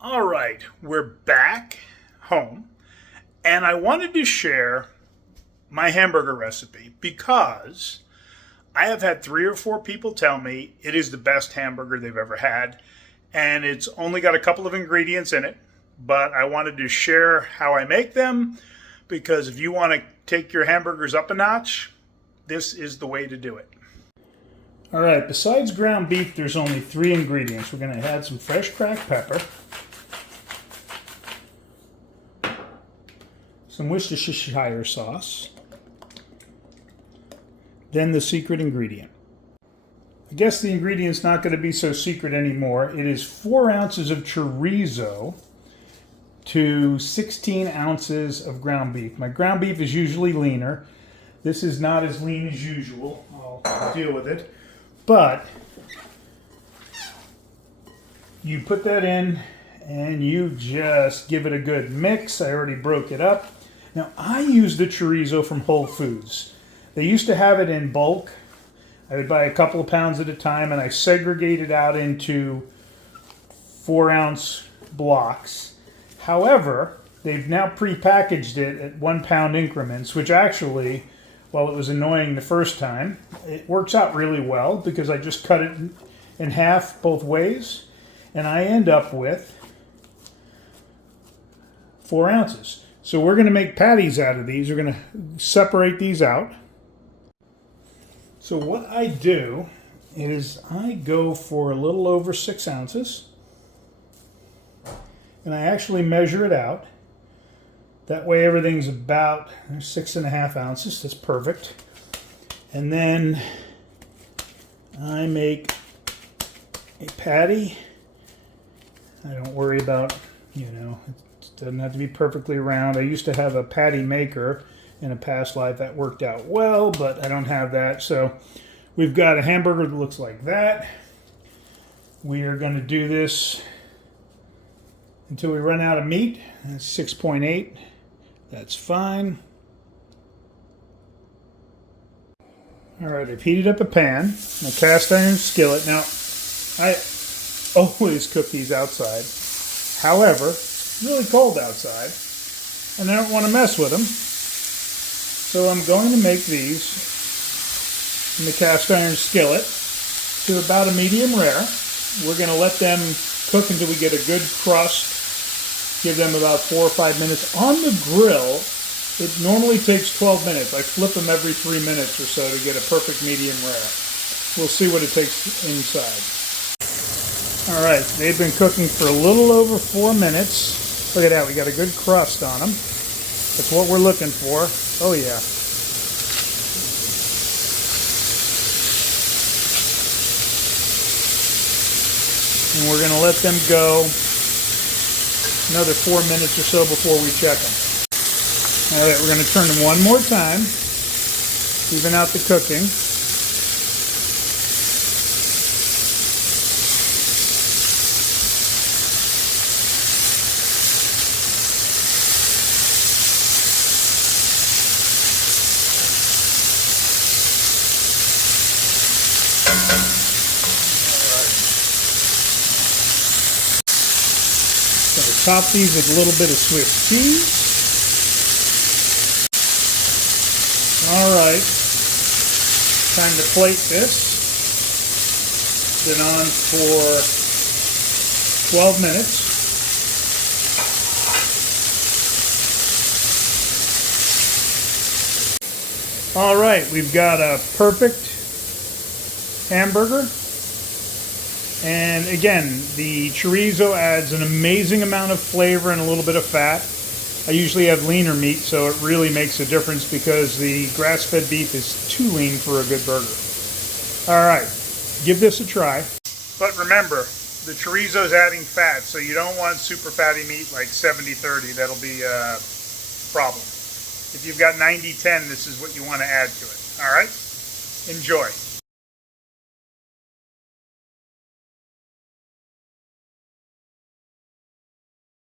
All right, we're back home, and I wanted to share my hamburger recipe because I have had 3 or 4 people tell me it is the best hamburger they've ever had, and it's only got a couple of ingredients in it, but I wanted to share how I make them because if you want to take your hamburgers up a notch, this is the way to do it. All right, besides ground beef, there's only 3 ingredients. We're going to add some fresh cracked pepper, some Worcestershire sauce, then the secret ingredient. I guess the ingredient's not going to be so secret anymore. It is 4 ounces of chorizo to 16 ounces of ground beef. My ground beef is usually leaner. This is not as lean as usual. I'll deal with it. But you put that in and you just give it a good mix. I already broke it up. Now, I use the chorizo from Whole Foods. They used to have it in bulk. I would buy a couple of pounds at a time, and I segregate it out into 4-ounce blocks. However, they've now prepackaged it at 1-pound increments, which actually, while it was annoying the first time, it works out really well because I just cut it in half both ways, and I end up with 4 ounces. So we're going to make patties out of these. We're going to separate these out. So what I do is I go for a little over 6 ounces, and I actually measure it out. That way everything's about 6.5 ounces. That's perfect. And then I make a patty. I don't worry about, it doesn't have to be perfectly round. I used to have a patty maker in a past life that worked out well, but I don't have that. So we've got a hamburger that looks like that. We are going to do this until we run out of meat. That's 6.8. That's fine. All right, I've heated up a pan, a cast iron skillet. Now, I always cook these outside. However, it's really cold outside, and I don't want to mess with them. So I'm going to make these in the cast iron skillet to about a medium rare. We're going to let them cook until we get a good crust. Give them about 4 or 5 minutes. On the grill, it normally takes 12 minutes. I flip them every 3 minutes or so to get a perfect medium rare. We'll see what it takes inside. All right, they've been cooking for a little over 4 minutes. Look at that, we got a good crust on them. That's what we're looking for. Oh yeah. And we're going to let them go another 4 minutes or so before we check them. All right, we're going to turn them one more time, even out the cooking. Going to top these with a little bit of Swiss cheese. All right, time to plate this. Been on for 12 minutes. All right, we've got a perfect hamburger. And again, the chorizo adds an amazing amount of flavor and a little bit of fat. I usually have leaner meat, so it really makes a difference because the grass-fed beef is too lean for a good burger. All right, give this a try. But remember, the chorizo is adding fat, so you don't want super fatty meat like 70-30. That'll be a problem. If you've got 90-10, this is what you want to add to it. All right? Enjoy.